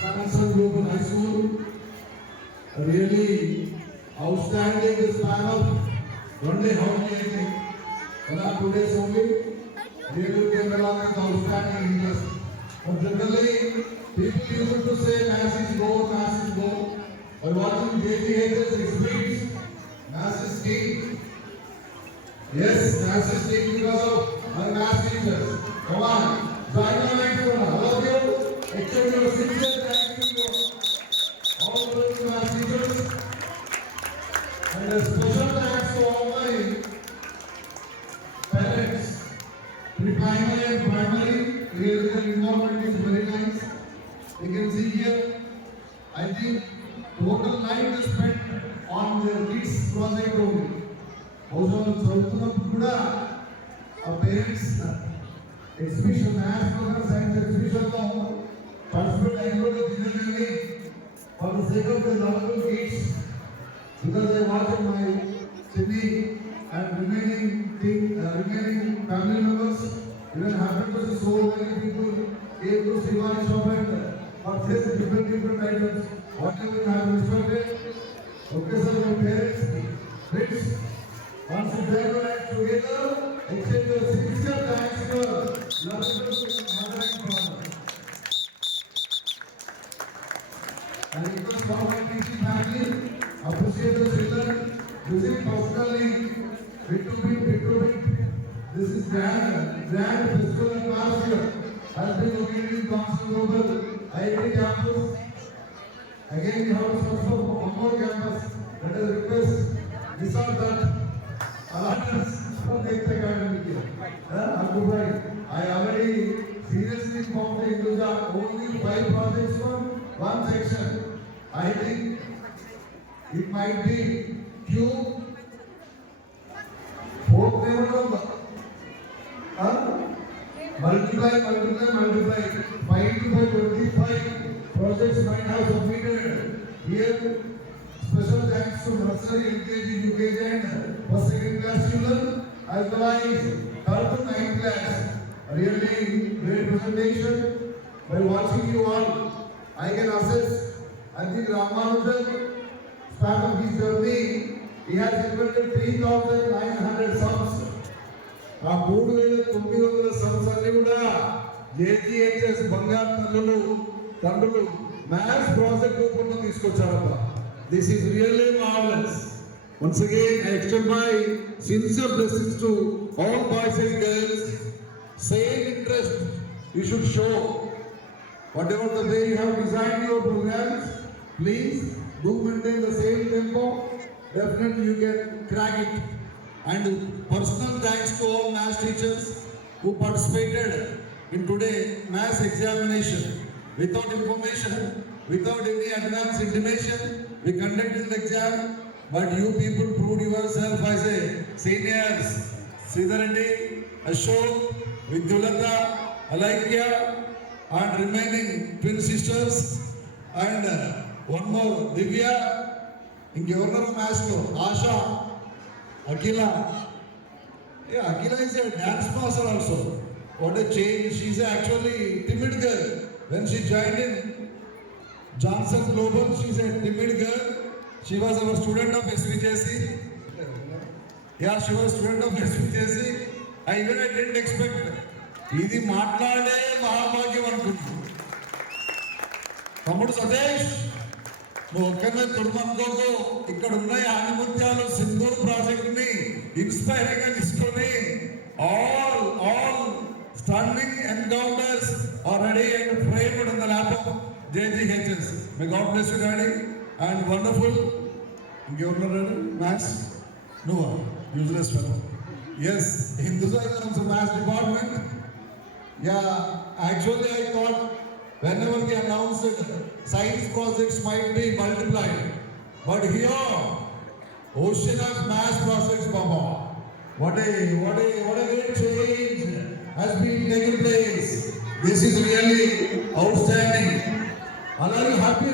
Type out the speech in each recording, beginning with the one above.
Samson Global High School, really outstanding this span of one day holiday, not 2 days only. Really came along with outstanding English. But generally, people used to say mass is go. But watching JTH's experience, mass is king. Yes, mass is king because of our mass teachers. Come on, join our next one. All of you, extend your sincere thanks to all those mass teachers. And a special thanks to all my parents. Pre-primary and primary, their involvement is very nice. You can see here, I think total night is spent on their kids project only. Also, చదువుతున్నప్పుడు కూడా ఆ parents exhibition maths programme science ఎగ్జిబిషన్లో participate అయిన కూడా తినగానే for the sake of the lovable kids because I watch my city and remaining family members even happened to see so many people came to Shivani shop and purchase different items. Whatever you have instructed, okay sir, my parents, friends, once you join your hands together, extend your sincere thanks to your lovable mother and father. And request for my teaching family, appreciate the children, visit personally, bit to bit. This is grand festival and class here has been located in Samson Global IIT campus. Again, we have to search for one more campus. Let us request this or that allotments from the academic year. I already seriously informed the Hinduja only 5 projects from one section. I think it might be cube, 4th level of multiply 5 to 25 projects might have submitted. Here special thanks to nursery, LKG, UKG and first second class children as well as 3rd to 9th class. Really great presentation. By watching you all, I can assess. I think Ramanujan, start of his journey, he has invented 3,900 sums. ఆ 3,900 సంవత్సరాలు కూడా జేజీహెచ్ఎస్ బంగారు తండ్రులు maths project రూపంలో తీసుకొచ్చారట. This is really marvellous. Once again I extend my sincere blessings to all boys and girls. Same interest you should show. Whatever the way you have designed your programmes, please do maintain the same tempo. Definitely you can crack it. And personal thanks to all maths teachers who participated in today's maths examination. Without information, without any advance intimation, we conducted the exam, but you people proved yourself as a seniors. Sridharendi, Ashok, Vidyulata, Alakya, and remaining twin sisters, and one more, Divya, in Governor of Maths, Asha, Akila. Yeah, Akila is a dance master also. What a change. She's actually timid girl. When she joined in Johnson Global, she's a timid girl. She was our student of SVJC. Yeah, she was student of SVJC. I didn't expect. Idi maatlade mahabhagyam anukuntu. Tammudu Sadesh, నువ్వు ఒక్కనే తుడుమనుకోకు. ఇక్కడ ఉన్న ఆనిముత్యాలు Sindoor project ని inspiring గా తీసుకొని all stunning encounters are ready and framed in the lap of JGHS. May God bless you, Daddy. And wonderful. Governor Maths? No, useless fellow. Yes, Hinduja is the Maths department. Yeah, actually I thought whenever we announced it, science projects might be multiplied, but here ocean of maths projects, Baba. What a great change has been taking place. This is really outstanding. Are you happy?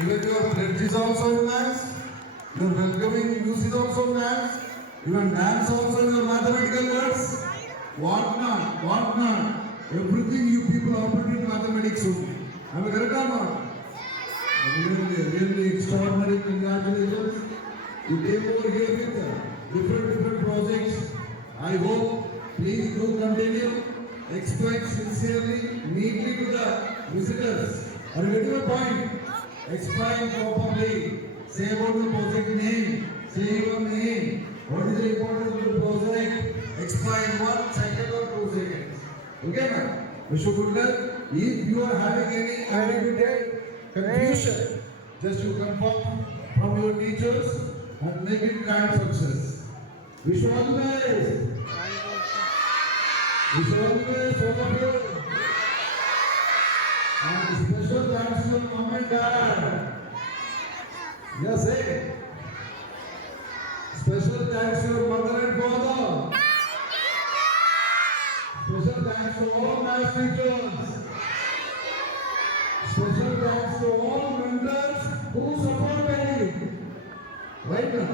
Even your pledge is also in maths. Your welcoming news is also in maths. Even dance also in your mathematical words. What not? Everything you people operate in mathematics only. Am I correct or not? Really extraordinary. Congratulations. You came over here with different projects. I hope, please do continue. Explain sincerely, neatly to the visitors. Are you getting my point? Explain properly. Say about the project name. Say your name. What is the importance of the project? Explain 1 second or 2 seconds. Okay, ma'am? Mr. Goodler, if you are having any confusion, just you confirm from your teachers and make it grand success. Wish you all the best. Wish you all the best, all of you. And special thanks to your mom and dad. Yes, say. Special thanks to your mother and father. Special thanks to all math teachers. Special thanks to all mentors who support me. Right now.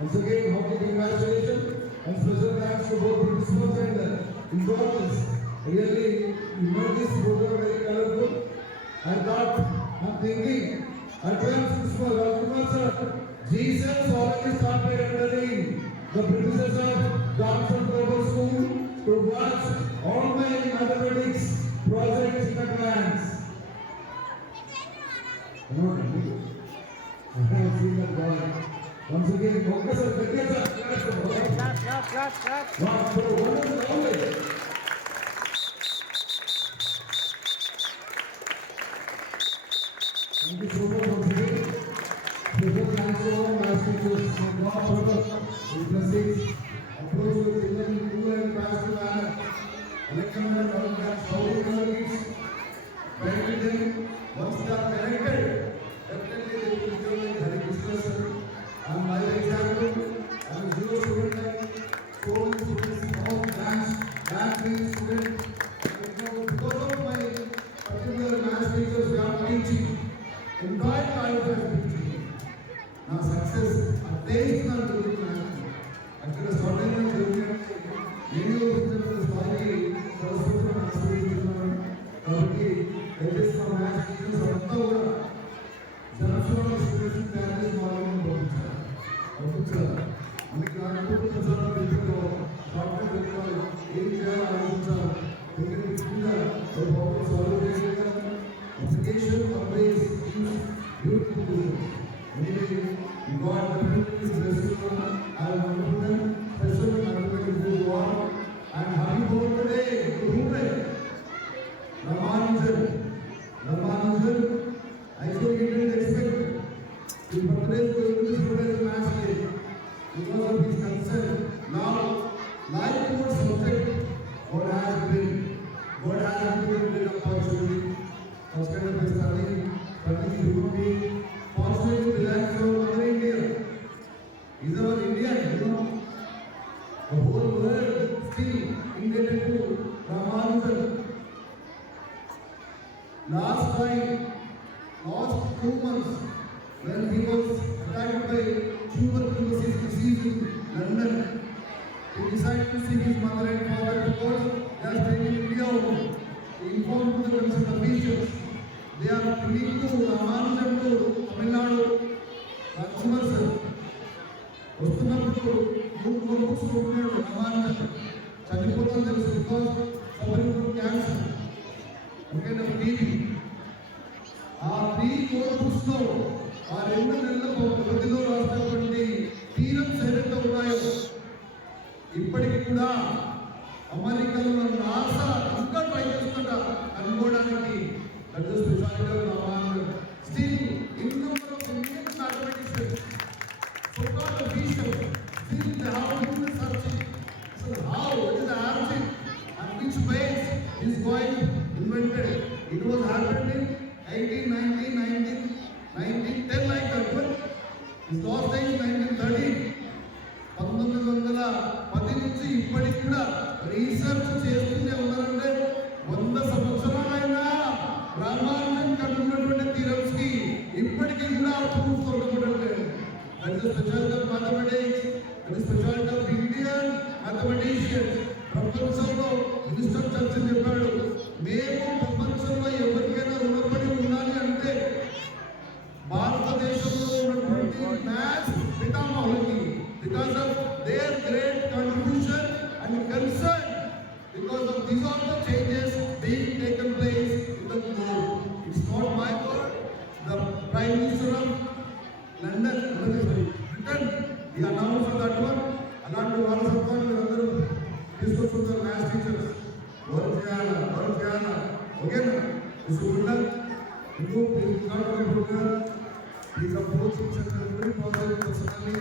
Once again, happy congratulations and special thanks to both principals and instructors. Really, you made this program very colorful. I'm thinking, advanced principal Rajkumar sir, Jesus already started entering the premises of Johnson Global School to watch all my mathematics projects in advance. I have seen that boy. Once again, focus on the clap. Wow, so wonderful. Thank you so much once again. Special thanks to all math teachers for God purpose, blessings, approach to the children in school and past to manner, recommended all that solid learnings, guiding them once they are connected. Definitely they will become like Hari Krishna sir. I am my example. I am zero student like so many students, all math students. Because of my particular math teachers who are teaching, entire life has been teaching. Now success attained not doing అక్కడ స్వర్ణంగా జరిగినట్టు ఎన్నో విద్యార్థుల స్థాయి సరస్వతి ఆశ్రయించుకున్నాను. కాబట్టి దయచేసి మా maths teachers అంతా కూడా జనరల్ స్టూడెంట్స్ తయారు చేసి మార్గంలో పంపించాలి. అందుకే అనుకుంటున్న సాఫ్ట్వేర్ పెట్టాలి, ఏం చేయాలో ఆలోచించాలి. ఎందుకంటే ముఖ్యంగా ప్రాబ్లమ్ సాల్వ్ చేయగలిగాను. Application applies beautiful. Anyway, God definitely is blessing them. I am wonderful them. Special mathematics who are. I am happy born today. Today, Ramanujan. I so didn't expect. His birthday is going to be today's match day. Because of his concern. Now, life was subject. God has given an opportunity. First kind of studying human being. Positive relax from Mother India. Is our India, you know. The whole world still indebted to Ramanujan. Last 2 months, when he was attacked by tuberculosis disease in London, he decided to see his mother and father because they are staying in India only. He informed the concerned officials. They are bringing to Ramanujan to Tamil Nadu, Rajkumar sir. వస్తున్నప్పుడు 3 books కొట్టాడు Ramanujan. చనిపోతాను తెలుసు because suffering from cancer. Okay నా TV ఆ 3 books లో ఆ 2 నెలల వ్యవధిలో రాసినటువంటి థీరమ్స్ ఏదైతే ఉన్నాయో ఇప్పటికి కూడా అమెరికాలో నాసా ఇంకా ట్రై చేస్తుంట కనుగొనడానికి. That is the specialty of Ramanujan. Still, in number of Indian mathematicians, so-called officials, still they have been searching. So how, what is the origin, and which ways this coin invented? It was happened in 1910 like that, but his last time 1913. 1910 నుంచి ఇప్పటికి కూడా research చేస్తూనే ఉన్నారంటే 100 సంవత్సరాలైనా Ramanujan కనుగొన్నటువంటి theorems కి ఇప్పటికీ కూడా proof దొరకబడలేదు. That is the speciality of mathematics. That is speciality of Indian mathematicians. ప్రపంచంలో మినిస్టర్ చర్చ చెప్పాడు ఈ అనౌన్స్ దట్ వన్ అలాంటి వాళ్ళ సత్వాన్ని మీరందరూ తీసుకొస్తుంటారు. మ్యాథ్స్ టీచర్స్ వర్క్ చేయాలా ఓకేనా? స్కూల్ ఇంకో please approach each other very positive personally.